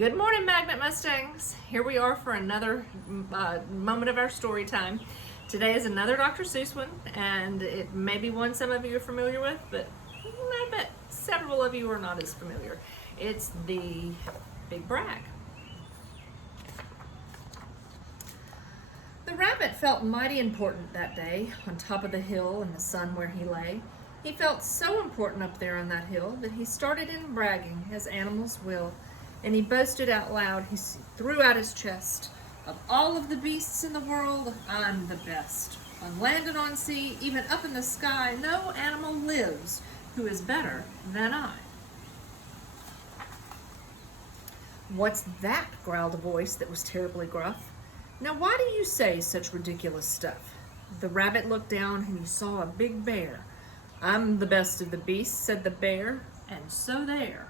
Good morning, Magnet Mustangs. Here we are for another moment of our story time. Today is another Dr. Seuss one, and it may be one some of you are familiar with, but I bet several of you are not as familiar. It's the Big Brag. The rabbit felt mighty important that day on top of the hill in the sun where he lay. He felt so important up there on that hill that he started in bragging, as animals will, and he boasted out loud. He threw out his chest. Of all of the beasts in the world, I'm the best. On land and on sea, even up in the sky, no animal lives who is better than I. What's that? Growled a voice that was terribly gruff. Now why do you say such ridiculous stuff? The rabbit looked down and he saw a big bear. I'm the best of the beasts, said the bear, and so there.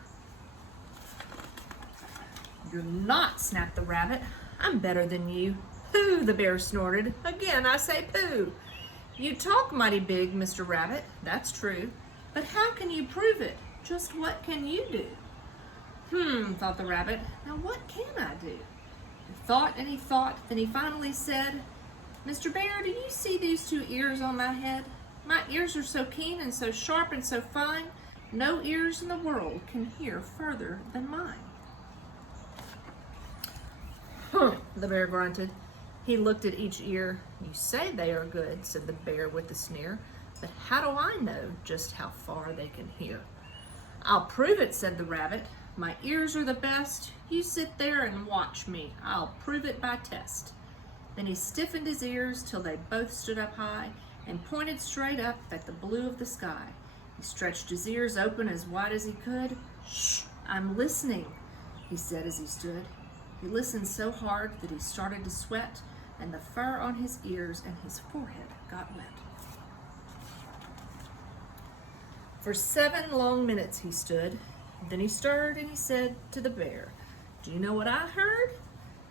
You're not, snapped the rabbit. I'm better than you. Pooh, the bear snorted. Again, I say pooh. You talk mighty big, Mr. Rabbit, that's true. But how can you prove it? Just what can you do? Thought the rabbit. Now what can I do? He thought and he thought, then he finally said, Mr. Bear, do you see these two ears on my head? My ears are so keen and so sharp and so fine, no ears in the world can hear further than mine. The bear grunted. He looked at each ear. You say they are good, said the bear with a sneer, but how do I know just how far they can hear? I'll prove it, said the rabbit. My ears are the best. You sit there and watch me. I'll prove it by test. Then he stiffened his ears till they both stood up high and pointed straight up at the blue of the sky. He stretched his ears open as wide as he could. Shh, I'm listening, he said as he stood. He listened so hard that he started to sweat, and the fur on his ears and his forehead got wet. For 7 long minutes he stood. Then he stirred and he said to the bear, Do you know what I heard?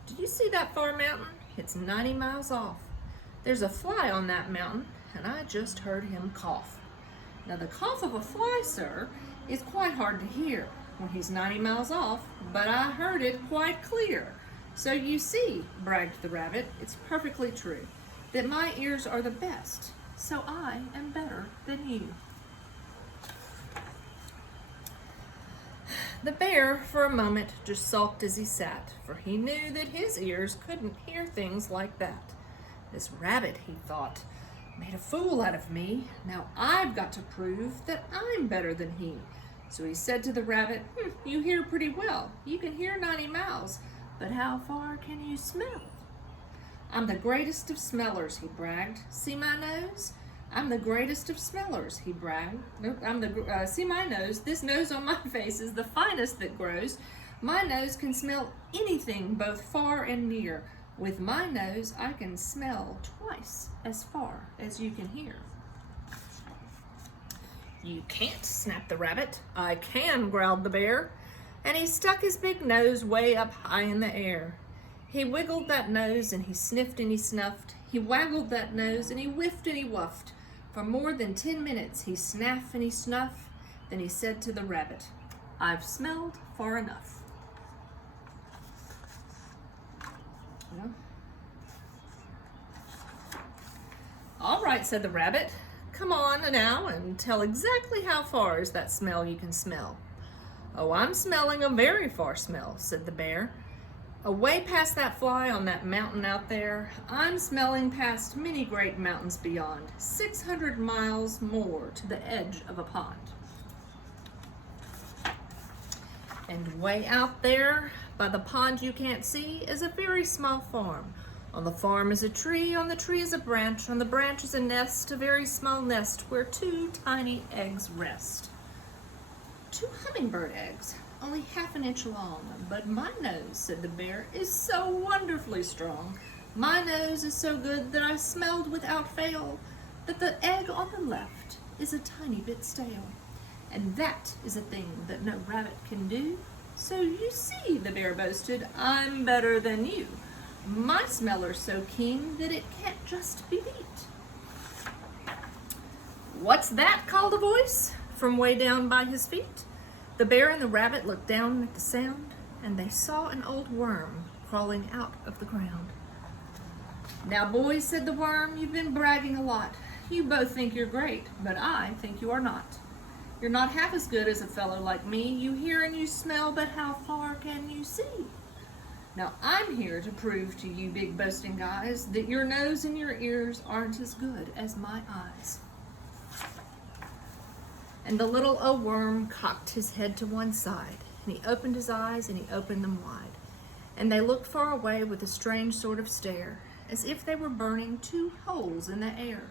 Do you see that far mountain? It's 90 miles off. There's a fly on that mountain, and I just heard him cough. Now the cough of a fly, sir, is quite hard to hear when he's 90 miles off, but I heard it quite clear. So you see, bragged the rabbit, it's perfectly true that my ears are the best, so I am better than you. The bear, for a moment, just sulked as he sat, for he knew that his ears couldn't hear things like that. This rabbit, he thought, made a fool out of me. Now I've got to prove that I'm better than he. So he said to the rabbit, You hear pretty well. You can hear 90 miles, but how far can you smell? I'm the greatest of smellers, he bragged. See my nose? I'm the greatest of smellers, he bragged. See my nose? This nose on my face is the finest that grows. My nose can smell anything both far and near. With my nose, I can smell twice as far as you can hear. You can't, snapped the rabbit. I can, growled the bear. And he stuck his big nose way up high in the air. He wiggled that nose and he sniffed and he snuffed. He waggled that nose and he whiffed and he wuffed. For more than 10 minutes he snaffed and he snuffed. Then he said to the rabbit, I've smelled far enough. Well, all right, said the rabbit. Come on now and tell exactly how far is that smell you can smell. Oh, I'm smelling a very far smell, said the bear. Away past that fly on that mountain out there, I'm smelling past many great mountains beyond, 600 miles more to the edge of a pond. And way out there by the pond you can't see is a very small farm. On the farm is a tree, on the tree is a branch, on the branch is a nest, a very small nest where 2 tiny eggs rest. 2 hummingbird eggs, only half an inch long, but my nose, said the bear, is so wonderfully strong. My nose is so good that I smelled without fail that the egg on the left is a tiny bit stale. And that is a thing that no rabbit can do. So you see, the bear boasted, I'm better than you. My smeller's so keen that it can't just be beat. What's that? Called a voice from way down by his feet. The bear and the rabbit looked down at the sound. and they saw an old worm crawling out of the ground. "Now, boys," said the worm, "you've been bragging a lot. You both think you're great, but I think you are not. You're not half as good as a fellow like me. You hear and you smell, but how far can you see? Now, I'm here to prove to you big boasting guys that your nose and your ears aren't as good as my eyes." And the little old worm cocked his head to one side, and he opened his eyes and he opened them wide. And they looked far away with a strange sort of stare, as if they were burning two holes in the air.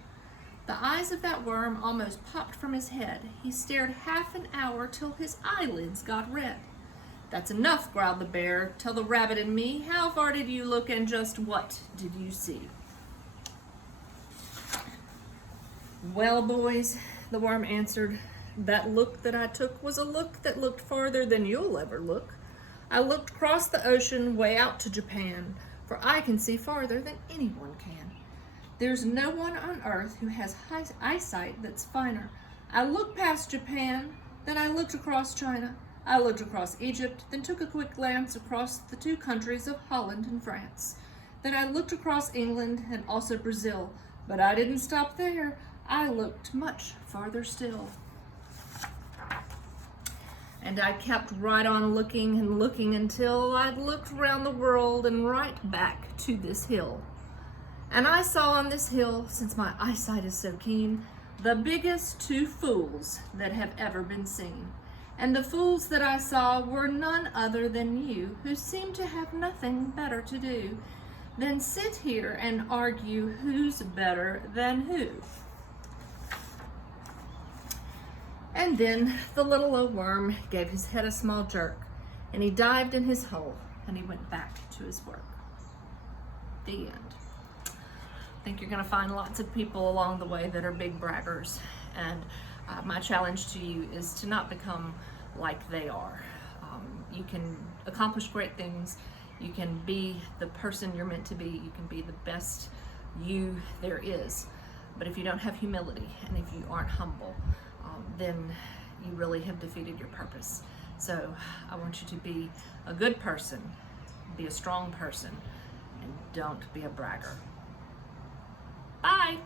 The eyes of that worm almost popped from his head. He stared half an hour till his eyelids got red. "That's enough," growled the bear. "Tell the rabbit and me, how far did you look and just what did you see?" "Well, boys," the worm answered, "that look that I took was a look that looked farther than you'll ever look. I looked across the ocean way out to Japan, for I can see farther than anyone can. There's no one on earth who has eyesight that's finer. I looked past Japan, then I looked across China. I looked across Egypt, then took a quick glance across the two countries of Holland and France. Then I looked across England and also Brazil, but I didn't stop there. I looked much farther still. And I kept right on looking and looking until I'd looked round the world and right back to this hill. And I saw on this hill, since my eyesight is so keen, the biggest two fools that have ever been seen. And the fools that I saw were none other than you, who seem to have nothing better to do than sit here and argue who's better than who." And then the little old worm gave his head a small jerk, and he dived in his hole, and he went back to his work. The end. I think you're going to find lots of people along the way that are big braggers, and my challenge to you is to not become like they are. You can accomplish great things. You can be the person you're meant to be. You can be the best you there is. But if you don't have humility and if you aren't humble, then you really have defeated your purpose. So I want you to be a good person, be a strong person, and don't be a bragger. Bye.